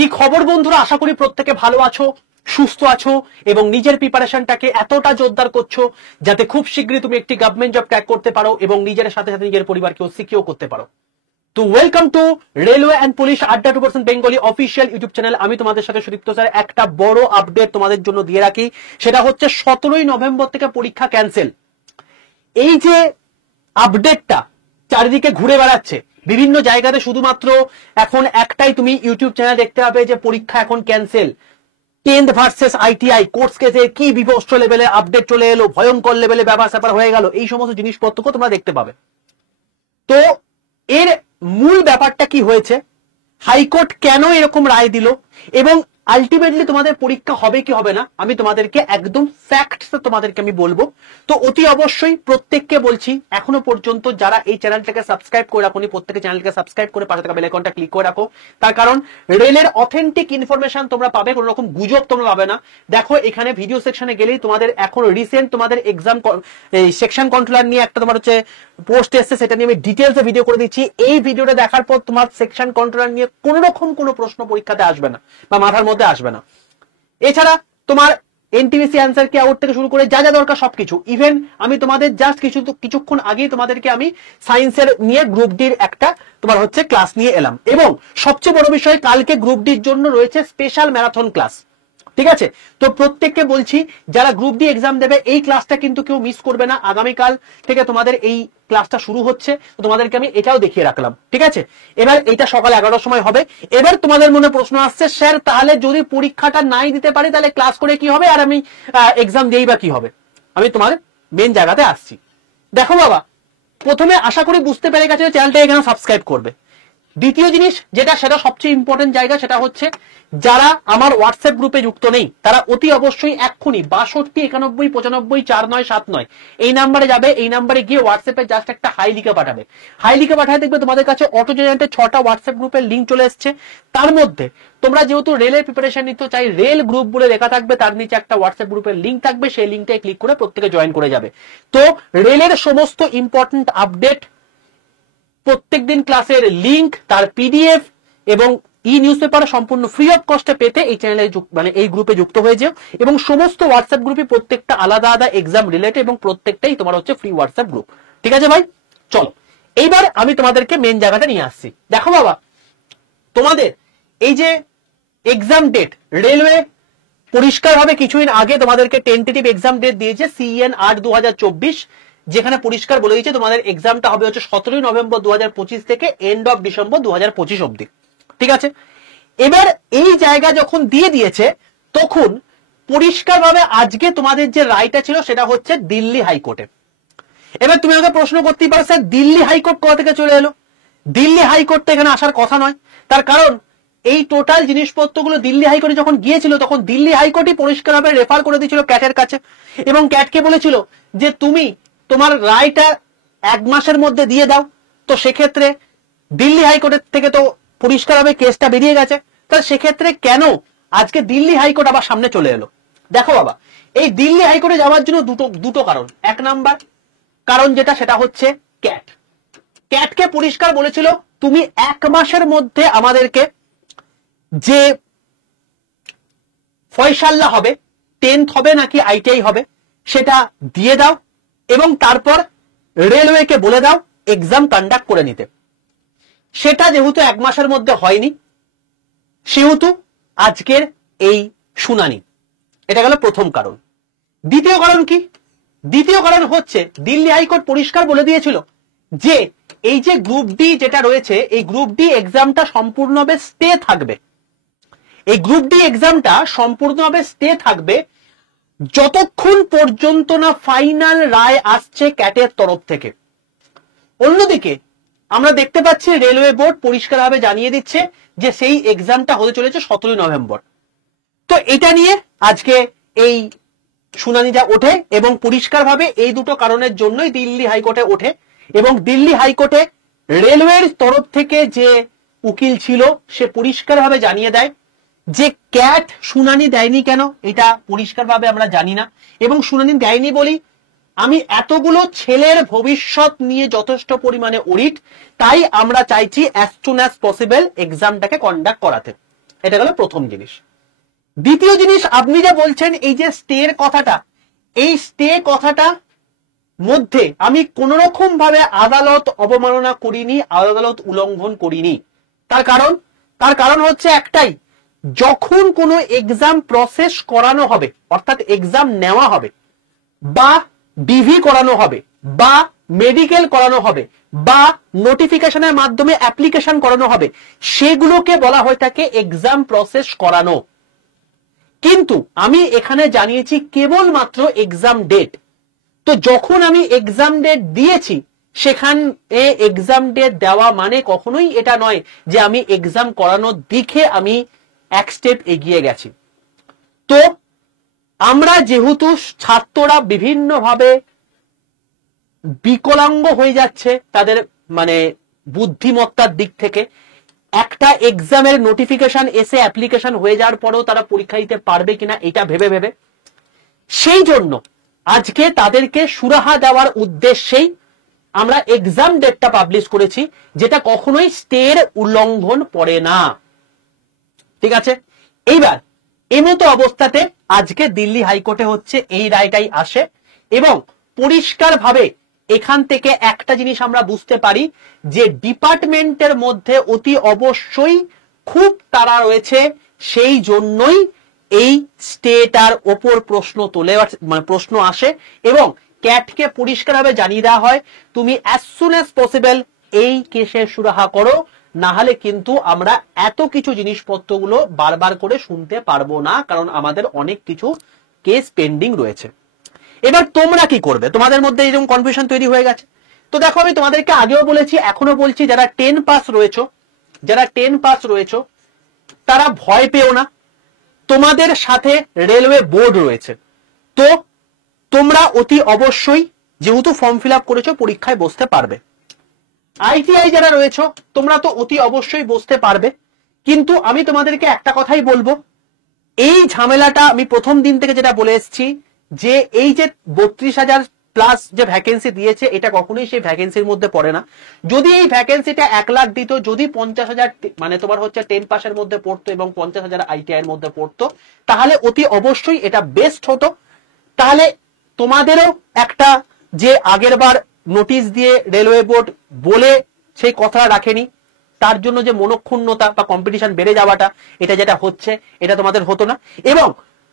কি খবর বন্ধুরা, আশা করি প্রত্যেকে ভালো আছো, সুস্থ আছো এবং নিজের প্রিপারেশনটাকে এতটা জোরদার করছো যাতে খুব শীঘ্রই তুমি একটি গভর্নমেন্ট জব ক্র্যাক করতে পারো এবং নিজের সাথে সাথে নিজের পরিবারকেও সিকিউর করতে পারো। তো welcome to railway and police আড্ডা 2% বেঙ্গলি অফিসিয়াল ইউটিউব চ্যানেল। আমি তোমাদের সাথে সুদীপ্ত স্যার। একটা বড় আপডেট তোমাদের জন্য দিয়ে রাখি, সেটা হচ্ছে 17ই নভেম্বর থেকে পরীক্ষা ক্যান্সেল। এই যে আপডেটটা চারিদিকে ঘুরে বেড়াচ্ছে বিভিন্ন জায়গাতে, শুধুমাত্র এখন একটাই তুমি ইউটিউব চ্যানেল দেখতে পাবে যে পরীক্ষা এখন cancel. 10th versus ITI course কেসে কি বিভৎস লেভেলে আপডেট চলে এলো, ভয়ঙ্কর লেভেলে ব্যাপার স্যাপার হয়ে গেল, এই সমস্ত জিনিসপত্রকে তোমরা দেখতে পাবে। তো এর মূল ব্যাপারটা কি হয়েছে, হাইকোর্ট কেন এরকম রায় দিল এবং আলটিমেটলি তোমাদের পরীক্ষা হবে কি হবে না, আমি তোমাদেরকে একদম ফ্যাক্টস তোমাদেরকে আমি বলবো। তো অতি অবশ্যই প্রত্যেককে বলছি, এখনো পর্যন্ত যারা এই চ্যানেলটাকে সাবস্ক্রাইব করে রাখোনি, প্রত্যেকে চ্যানেলটাকে সাবস্ক্রাইব করে পাশে থাকা বেল আইকনটা ক্লিক করে রাখো। তার কারণ রেলের অথেন্টিক ইনফরমেশন তোমরা পাবে, কোনো রকম গুজব তোমরা পাবে না। দেখো এখানে ভিডিও সেকশনে গেলেই তোমাদের এখন রিসেন্ট তোমাদের এক্সাম সেকশন কন্ট্রোলার নিয়ে একটা তোমার হচ্ছে পোস্ট এসছে, সেটা নিয়ে আমি ডিটেলসে ভিডিও করে দিচ্ছি। এই ভিডিওটা দেখার পর তোমার সেকশন কন্ট্রোলার নিয়ে কোনো রকম কোনো প্রশ্ন পরীক্ষাতে আসবে না বা মাথার মধ্যে আসবে না। এছাড়া তোমার এনটিপিসি অ্যান্সার কি আউট থেকে শুরু করে যা যা দরকার সবকিছু, ইভেন আমি তোমাদের জাস্ট কিছুক্ষণ আগেই তোমাদেরকে আমি সায়েন্সের নিয়ে গ্রুপ ডির একটা তোমার হচ্ছে ক্লাস নিয়ে এলাম। এবং সবচেয়ে বড় বিষয়, কালকে গ্রুপ ডির জন্য রয়েছে স্পেশাল ম্যারাথন ক্লাস। ঠিক আছে, তো প্রত্যেককে বলছি যারা গ্রুপ ডি এক্সাম দেবে এই ক্লাসটা কিন্তু কেউ মিস করবে না। আগামীকাল থেকে তোমাদের এই ক্লাসটা শুরু হচ্ছে, তো তোমাদেরকে আমি এটাও দেখিয়ে রাখলাম। ঠিক আছে, এবার এটা সকাল 11টার সময় হবে। এবার তোমাদের মনে প্রশ্ন আসছে, স্যার তাহলে যদি পরীক্ষাটা নাই দিতে পারি তাহলে ক্লাস করে কি হবে আর আমি এক্সাম দিয়েই বা কি হবে? আমি তোমার মেন জায়গাতে আসছি। দেখো বাবা, প্রথমে আশা করি বুঝতে পেরে গেছে চ্যানেলটা এখানে সাবস্ক্রাইব করবে। দ্বিতীয় জিনিস যেটা, সেটা সবচেয়ে ইম্পর্টেন্ট জায়গা, সেটা হচ্ছে যারা আমার হোয়াটসঅ্যাপ গ্রুপে যুক্ত নেই তারা অতি অবশ্যই এক্ষুনি 62 91 95 4979 এই নাম্বারে যাবে। এই নাম্বারে গিয়ে হোয়াটসঅ্যাপে জাস্ট একটা হাই লিখে পাঠাবে। হাই লিখে পাঠায় দেখবে তোমাদের কাছে অটো জেনারেটের 6টা হোয়াটসঅ্যাপ গ্রুপের লিঙ্ক চলে এসছে। তার মধ্যে তোমরা যেহেতু রেলের প্রিপারেশন নিতে চাই, রেল গ্রুপ বলে লেখা থাকবে, তার নিচে একটা হোয়াটসঅ্যাপ গ্রুপের লিঙ্ক থাকবে, সেই লিঙ্কটায় ক্লিক করে প্রত্যেকে জয়েন করে যাবে। তো রেলের সমস্ত ইম্পর্টেন্ট আপডেট, প্রত্যেকদিন ক্লাসের লিংক, তার পিডিএফ এবং ই নিউজ পেপার সম্পূর্ণ ফ্রি অফ কস্টে পেতে এই চ্যানেলে মানে এই গ্রুপে যুক্ত হয়ে যাও। এবং সমস্ত হোয়াটসঅ্যাপ গ্রুপে প্রত্যেকটা আলাদা আলাদা এক্সাম রিলেটেড এবং প্রত্যেকটাই তোমার হচ্ছে ফ্রি হোয়াটসঅ্যাপ গ্রুপ। ঠিক আছে ভাই, চলো এইবার আমি তোমাদেরকে মেন জায়গাটা নিয়ে আসছি। দেখো বাবা, তোমাদের এই যে এক্সাম ডেট, রেলওয়ে পরিষ্কার ভাবে কিছুদিন আগে তোমাদেরকে টেন্টেটিভ এক্সাম ডেট দিয়েছে CN 8/2024, যেখানে পরিষ্কার বলে দিয়েছে তোমাদের এক্সামটা হবে হচ্ছে 17ই নভেম্বর 2025 থেকে এন্ড অফ ডিসেম্বর 2025 অব্দি। ঠিক আছে, এবার এই জায়গা যখন দিয়ে দিয়েছে তখন পরিষ্কারভাবে আজকে তোমাদের যে রায়টা ছিল সেটা হচ্ছে দিল্লি হাইকোর্টে। এবার তুমি আমাকে প্রশ্ন করতেই পারো, স্যার দিল্লি হাইকোর্ট কোথা থেকে চলে এলো? দিল্লি হাইকোর্ট তো এখানে আসার কথা নয়। তার কারণ এই টোটাল জিনিসপত্রগুলো দিল্লি হাইকোর্টে যখন গিয়েছিল তখন দিল্লি হাইকোর্টই পরিষ্কারভাবে রেফার করে দিয়েছিল ক্যাটের কাছে এবং ক্যাটকে বলেছিল যে তুমি তোমার রায়টা 1 মাসের মধ্যে দিয়ে দাও। তো সেক্ষেত্রে দিল্লি হাইকোর্টের থেকে তো পরিষ্কারভাবে কেসটা বেরিয়ে গেছে, তাহলে সেক্ষেত্রে কেন আজকে দিল্লি হাইকোর্ট আবার সামনে চলে এলো? দেখো বাবা, এই দিল্লি হাইকোর্টে যাওয়ার জন্য দুটো কারণ। 1 নাম্বার কারণ যেটা, সেটা হচ্ছে ক্যাটকে পরিষ্কার বলেছিল তুমি 1 মাসের মধ্যে আমাদেরকে যে ফয়সাল্লা হবে, 10th হবে নাকি আইটিআই হবে সেটা দিয়ে দাও এবং তারপর রেলওয়েকে বলে দাও এক্সাম কন্ডাক্ট করে নিতে। সেটা যেহেতু 1 মাসের মধ্যে হয়নি, সেহেতু আজকের এই শুনানি। এটা গেল প্রথম কারণ। দ্বিতীয় কারণ কি? দ্বিতীয় কারণ হচ্ছে দিল্লি হাইকোর্ট পরিষ্কার বলে দিয়েছিল যে এই যে গ্রুপ ডি যেটা রয়েছে, এই গ্রুপ ডি এক্সামটা সম্পূর্ণভাবে স্টে থাকবে। এই গ্রুপ ডি এক্সামটা সম্পূর্ণভাবে স্টে থাকবে যতক্ষণ পর্যন্ত না ফাইনাল রায় আসছে ক্যাটের তরফ থেকে। অন্যদিকে আমরা দেখতে পাচ্ছি রেলওয়ে বোর্ড পরিষ্কারভাবে জানিয়ে দিচ্ছে যে সেই এক্সামটা হতে চলেছে 17ই নভেম্বর। তো এটা নিয়ে আজকে এই শুনানিটা ওঠে এবং পরিষ্কারভাবে এই দুটো কারণের জন্যই দিল্লি হাইকোর্টে ওঠে। এবং দিল্লি হাইকোর্টে রেলওয়ের তরফ থেকে যে উকিল ছিল সে পরিষ্কারভাবে জানিয়ে দেয় যে ক্যাট শুনানি দেয়নি কেন, এটা পরিষ্কারভাবে আমরা জানি না। এবং শুনানি দেয়নি বলি আমি এতগুলো ছেলের ভবিষ্যৎ নিয়ে যথেষ্ট পরিমাণে অরিট, তাই আমরা চাইছি অ্যাজ সুন অ্যাজ পসিবল এক্সামটাকে কন্ডাক্ট করাতে। এটা গেল প্রথম জিনিস। দ্বিতীয় জিনিস, আপনি যে বলছেন এই যে স্টের কথাটা, এই স্টে কথাটা মধ্যে আমি কোন রকম ভাবে আদালত অবমাননা করিনি, আদালত উল্লঙ্ঘন করিনি। তার কারণ হচ্ছে একটাই, যখন কোনো এক্সাম প্রসেস করানো হবে, অর্থাৎ এক্সাম নেওয়া হবে বা ডিভি করানো হবে বা মেডিকেল করানো হবে বা নোটিফিকেশনের মাধ্যমে অ্যাপ্লিকেশন করানো হবে, সেগুলোকে বলা হয়ে থাকে এক্সাম প্রসেস করানো। কিন্তু আমি এখানে জানিয়েছি কেবলমাত্র এক্সাম ডেট। তো যখন আমি এক্সাম ডেট দিয়েছি, সেখানে এক্সাম ডেট দেওয়া মানে কখনোই এটা নয় যে আমি এক্সাম করানোর দিকে আমি এক স্টেপ এগিয়ে গেছি। তো আমরা যেহেতু ছাত্ররা বিভিন্নভাবে বিকলাঙ্গ হয়ে যাচ্ছে তাদের মানে বুদ্ধিমত্তার দিক থেকে, একটা এক্সামের নোটিফিকেশন এসে অ্যাপ্লিকেশন হয়ে যাওয়ার পরেও তারা পরীক্ষা দিতে পারবে কিনা এটা ভেবে সেই জন্য আজকে তাদেরকে সুরাহা দেওয়ার উদ্দেশ্যেই আমরা এক্সাম ডেটটা পাবলিশ করেছি, যেটা কখনোই স্টের উল্লঙ্ঘন পড়ে না। ঠিক আছে, এইবার এমতো অবস্থাতে আজকে দিল্লি হাইকোর্টে হচ্ছে এই রায়টাই আসে এবং পরিষ্কারভাবে এখান থেকে একটা জিনিস আমরা বুঝতে পারি যে ডিপার্টমেন্টের মধ্যে অতি অবশ্যই খুব তাড়া রয়েছে, সেই জন্যই এই স্টেটার ওপর প্রশ্ন তোলে, মানে প্রশ্ন আসে এবং ক্যাটকে পরিষ্কারভাবে জানিয়ে দেওয়া হয় তুমি অ্যাজ সুন অ্যাজ পসিবল এই কেসের সুরাহা করো, না হলে কিন্তু আমরা এত কিছু জিনিসপত্রগুলো বারবার করে শুনতে পারবো না, কারণ আমাদের অনেক কিছু কেস পেন্ডিং রয়েছে। এবার তোমরা কি করবে? তোমাদের মধ্যে এরকম কনফিউশন তৈরি হয়ে গেছে। তো দেখো, আমি তোমাদেরকে আগেও বলেছি, এখনো বলছি, যারা 10 পাস রয়েছে তারা ভয় পেও না। তোমাদের সাথে রেলওয়ে বোর্ড রয়েছে, তো তোমরা অতি অবশ্যই যেহেতু ফর্ম ফিল আপ করেছো পরীক্ষায় বসতে পারবে। আইটিআই যারা রয়েছে তোমরা তো অতি অবশ্যই বসতে পারবে, কিন্তু আমি তোমাদেরকে একটা কথাই বলবো, এই ঝামেলাটা আমি প্রথম দিন থেকে যেটা বলে এসেছি যে এই যে 32,000 প্লাস যে ভ্যাকেন্সি দিয়েছে, এটা কখনোই সেই ভ্যাকেন্সির মধ্যে পড়ে না। যদি এই ভ্যাকেন্সিটা 1 লাখ দিত, যদি 50,000 মানে তোমার হচ্ছে 10 পাসের মধ্যে পড়তো এবং 50,000 আইটিআই এর মধ্যে পড়তো, তাহলে অতি অবশ্যই এটা বেস্ট হতো। তাহলে তোমাদেরও একটা যে আগের বার নোটিশ দিয়ে রেলওয়ে বোর্ড বলে সেই কথা রাখেনি, তার জন্য যে মনক্ষুণ্ণতা বা কম্পিটিশন বেড়ে যাওয়াটা, এটা যেটা হচ্ছে এটা তোমাদের হতো না, এবং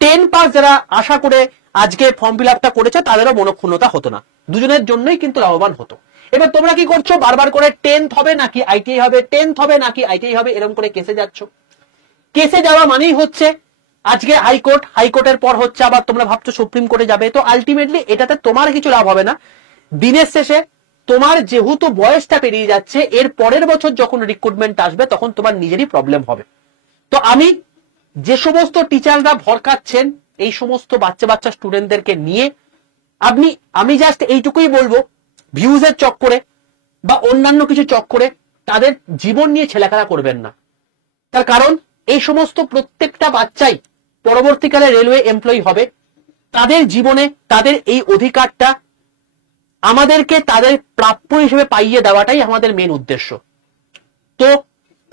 10 পাস যারা আশা করে আজকে ফর্ম ফিল আপটা করেছে তাদেরও মনক্ষুণ্ণতা হতো না, দুজনের জন্যই কিন্তু লাভবান হতো। এবার তোমরা কি করছো, বারবার করে 10th হবে নাকি আইটিআই হবে, 10th হবে নাকি আইটিআই হবে, এরকম করে কেসে যাচ্ছ। কেসে যাওয়া মানেই হচ্ছে আজকে হাইকোর্টের পর হচ্ছে আবার তোমরা ভাবছো সুপ্রিম কোর্টে যাবে, তো আলটিমেটলি এটাতে তোমার কিছু লাভ হবে না। দিনের শেষে তোমার যেহেতু বয়সটা পেরিয়ে যাচ্ছে, এর পরের বছর যখন রিক্রুটমেন্ট আসবে তখন তোমার নিজেরই প্রবলেম হবে। তো আমি যে সমস্ত টিচাররা ভরকাচ্ছেন এই সমস্ত বাচ্চা স্টুডেন্টদেরকে নিয়ে, আমি জাস্ট এইটুকুই বলবো, ভিউজের চক্করে বা অন্যান্য কিছু চক্করে তাদের জীবন নিয়ে ছেলেখেলা করবেন না। তার কারণ এই সমস্ত প্রত্যেকটা বাচ্চাই পরবর্তীকালে রেলওয়ে এমপ্লয়ি হবে, তাদের জীবনে তাদের এই অধিকারটা আমাদেরকে তাদের প্রাপ্য হিসেবে পাইয়ে দেওয়াটাই আমাদের মেন উদ্দেশ্য। তো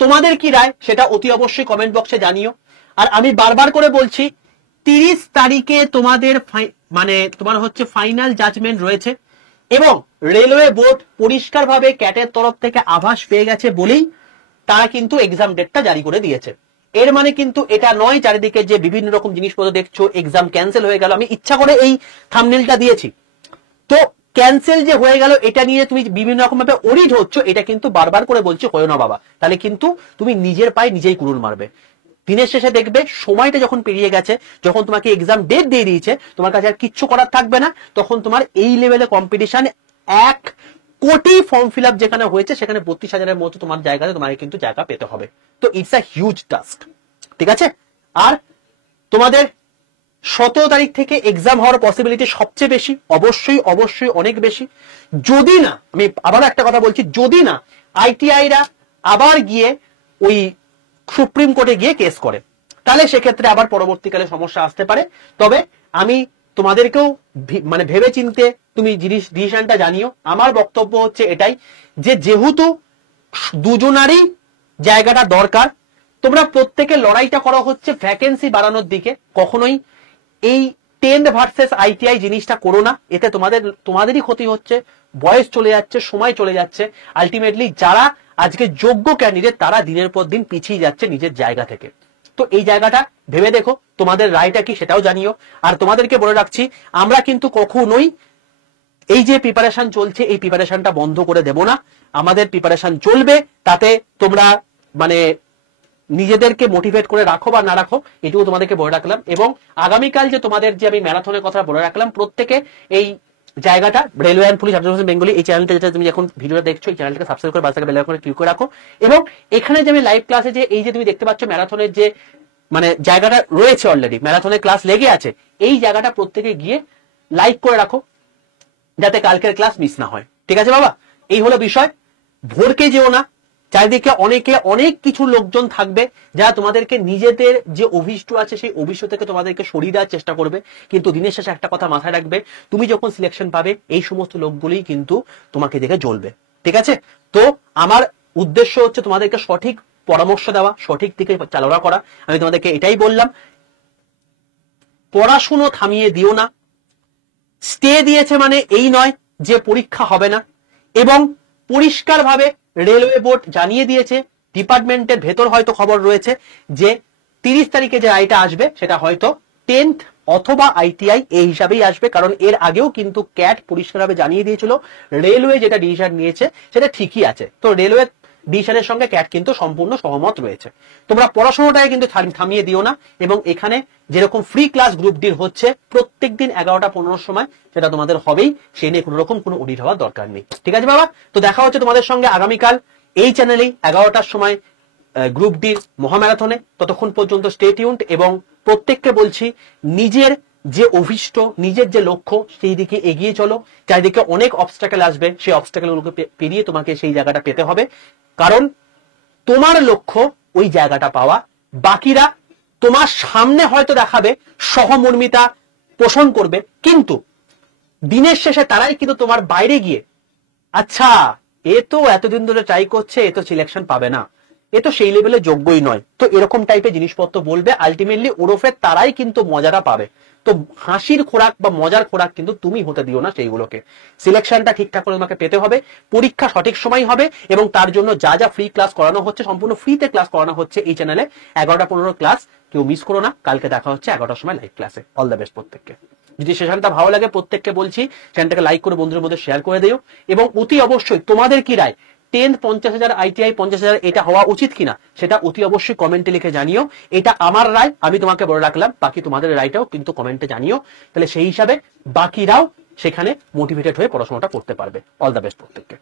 তোমাদের কি রায় সেটা অতি অবশ্যই কমেন্ট বক্সে জানিও। আর আমি বারবার করে বলছি, 30 তারিখে তোমাদের মানে তোমার হচ্ছে ফাইনাল জাজমেন্ট রয়েছে এবং রেলওয়ে বোর্ড পরিষ্কারভাবে ক্যাটের তরফ থেকে আভাস পেয়ে গেছে বলেই তারা কিন্তু এক্সাম ডেটটা জারি করে দিয়েছে। এর মানে কিন্তু এটা নয় চারিদিকে যে বিভিন্ন রকম জিনিসপত্র দেখছো এক্সাম ক্যান্সেল হয়ে গেল। আমি ইচ্ছা করে এই থাম্বনেলটা দিয়েছি, তো ক্যান্সেল যে হয়ে গেল এটা নিয়ে তুমি বিভিন্ন রকম ভাবে ওরিড হচ্ছ, এটা কিন্তু বারবার করে বলছি হয়ো না বাবা, তাহলে কিন্তু তুমি নিজের পায়ে নিজেই কুড়ুল মারবে। দিনের শেষে দেখবে সময়টা যখন পেরিয়ে গেছে, যখন তোমাকে এক্সাম ডেট দিয়ে দিয়েছে, তোমার কাছে আর কিচ্ছু করার থাকবে না, তখন তোমার এই লেভেলে কম্পিটিশন 1 কোটি ফর্ম ফিল আপ যেখানে হয়েছে সেখানে 32,000-এর মতো তোমার জায়গাতে তোমাকে কিন্তু জায়গা পেতে হবে। তো ইটস আ হিউজ টাস্ক, ঠিক আছে। আর তোমাদের 17 তারিখ থেকে এক্সাম হওয়ার পসিবিলিটি সবচেয়ে বেশি, অবশ্যই অনেক বেশি। যদি না, আমি আবার একটা কথা বলছি, যদি না আইটিআইরা আবার গিয়ে ওই সুপ্রিম কোর্টে গিয়ে কেস করে, তাহলে সেক্ষেত্রে আবার পরবর্তীকালে সমস্যা আসতে পারে। তবে আমি তোমাদেরকেও মানে ভেবে চিনতে তুমি ডিসিশনটা জানিও। আমার বক্তব্য হচ্ছে এটাই যে যেহেতু দুজনারই জায়গাটা দরকার, তোমরা প্রত্যেকে লড়াইটা করা হচ্ছে ভ্যাকেন্সি বাড়ানোর দিকে, কখনোই এই 10 ভার্সেস আইটিআই জিনিসটা করো না, এতে তোমাদেরই ক্ষতি হচ্ছে, বয়স চলে যাচ্ছে, সময় চলে যাচ্ছে, আলটিমেটলি যারা আজকে যোগ্য ক্যান্ডিডেট তারা দিনের পর দিন পিছিয়ে যাচ্ছে নিজের জায়গা থেকে। তো এই জায়গাটা ভেবে দেখো, তোমাদের রায়টা কি সেটাও জানিও। আর তোমাদেরকে বলে রাখছি, আমরা কিন্তু কখনোই এই যে প্রিপারেশন চলছে এই প্রিপারেশনটা বন্ধ করে দেব না, আমাদের প্রিপারেশন চলবে, তাতে তোমরা মানে নিজেদেরকে মোটিভেট করে রাখো বা না রাখো এটুকু তোমাদেরকে বলে রাখলাম। এবং আগামীকাল যে তোমাদের যে আমি ম্যারাথনের কথা বলে রাখলাম, প্রত্যেকে এই জায়গাটা railway and police administration Bengali এই চ্যানেলটা যেটা তুমি এখন ভিডিওটা দেখছো, এই চ্যানেলটাকে সাবস্ক্রাইব করে পাশে বেল আইকনে ক্লিক করে রাখো। এবং এখানে যে আমি লাইভ ক্লাসে যে এই যে তুমি দেখতে পাচ্ছ ম্যারাথনের যে মানে জায়গাটা রয়েছে, অলরেডি ম্যারাথনের ক্লাস লেগে আছে, এই জায়গাটা প্রত্যেকে গিয়ে লাইক করে রাখো যাতে কালকের ক্লাস মিস না হয়। ঠিক আছে বাবা, এই হলো বিষয়। ভোরকে যেও না, চারিদিকে অনেক কিছু লোকজন থাকবে যারা তোমাদেরকে নিজেদের যে অভিষ্ট আছে সেই অভিষ্ট থেকে তোমাদেরকে সরিয়ে দেওয়ার চেষ্টা করবে। কিন্তু দিনের শেষে একটা কথা মাথায় রাখবে, তুমি যখন সিলেকশন পাবে এই সমস্ত লোকগুলোই কিন্তু তোমাকে দেখে জ্বলবে। ঠিক আছে, তো আমার উদ্দেশ্য হচ্ছে তোমাদেরকে সঠিক পরামর্শ দেওয়া, সঠিক দিকে চালনা করা। আমি তোমাদেরকে এটাই বললাম, পড়াশুনো থামিয়ে দিও না। স্টে দিয়েছে মানে এই নয় যে পরীক্ষা হবে না, এবং পরিষ্কারভাবে রেলওয়ে বোর্ড জানিয়ে দিয়েছে, ডিপার্টমেন্টের ভেতর হয়তো খবর রয়েছে যে 30 তারিখে যে রায়টা আসবে সেটা হয়তো 10th অথবা আইটিআই এই হিসাবেই আসবে। কারণ এর আগেও কিন্তু ক্যাট পরিষ্কারভাবে জানিয়ে দিয়েছিল রেলওয়ে যেটা ডিসিশন নিয়েছে সেটা ঠিকই আছে। তো রেলওয়ে ডিসিশনের সঙ্গে ক্যাট কিন্তু সম্পূর্ণ সহমত রয়েছে। তোমরা পড়াশোনাটাকে কিন্তু থামিয়ে দিও না, এবং এখানে যেরকম ফ্রি ক্লাস গ্রুপ ডির হচ্ছে প্রত্যেক দিন 11টা 15 সময়, সেটা তোমাদের হবেই, সে নিয়ে কোনো রকম কোনো অডিট হওয়ার দরকার নেই। ঠিক আছে বাবা, তো দেখা হচ্ছে তোমাদের সঙ্গে আগামীকাল এই চ্যানেলেই 11টার সময় গ্রুপ ডির মহাম্যারাথনে। ততক্ষণ পর্যন্ত স্টে টিউনড, এবং প্রত্যেককে বলছি নিজের যে অভিষ্ট, নিজের যে লক্ষ্য সেই দিকে এগিয়ে চলো। চারিদিকে অনেক অবস্ট্যাকেল আসবে, সেই অবস্ট্যাকেলগুলোকে পেরিয়ে তোমাকে সেই জায়গাটা পেতে হবে, কারণ তোমার লক্ষ্য ওই জায়গাটা পাওয়া। বাকিরা তোমার সামনে হয়তো দেখাবে সহমর্মিতা পোষণ করবে, কিন্তু দিনের শেষে তারাই কিন্তু তোমার বাইরে গিয়ে আচ্ছা এ তো এতদিন ধরে ট্রাই করছে, এ তো সিলেকশন পাবে না, এ তো সেই লেভেলে যোগ্যই নয়, তো এরকম টাইপের জিনিসপত্র বলবে। আলটিমেটলি ওরফে তারাই কিন্তু মজাটা পাবে। তো হাসির খোরাক বা মজার খোরাক কিন্তু তুমি হতে দিও না সেইগুলোকে। সিলেকশনটা ঠিকঠাক করে তোমাকে পেতে হবে, পরীক্ষা সঠিক সময় হবে, এবং তার জন্য যা যা ফ্রি ক্লাস করানো হচ্ছে সম্পূর্ণ ফ্রিতে ক্লাস করানো হচ্ছে এই চ্যানেলে। 11টা 15 ক্লাস কেউ মিস করো না। কালকে দেখা হচ্ছে 11টার সময় লাইভ ক্লাসে। অল দ্য বেস্ট প্রত্যেককে। যদি সেশনটা ভালো লাগে প্রত্যেককে বলছি চ্যানেলটাকে লাইক করে বন্ধুদের মধ্যে শেয়ার করে দিও, এবং অতি অবশ্যই তোমাদের কি রায় 10th 50,000 আইটিআই 50,000 এটা হওয়া উচিত কিনা সেটা অতি অবশ্যই কমেন্টে লিখে জানিও। এটা আমার রায়, আমি তোমাকে বলে রাখলাম, বাকি তোমাদের রায়টাও কিন্তু কমেন্টে জানিও, তাহলে সেই হিসাবে বাকিরাও সেখানে মোটিভেটেড হয়ে পড়াশোনাটা করতে পারবে। অল দ্য বেস্ট প্রত্যেককে।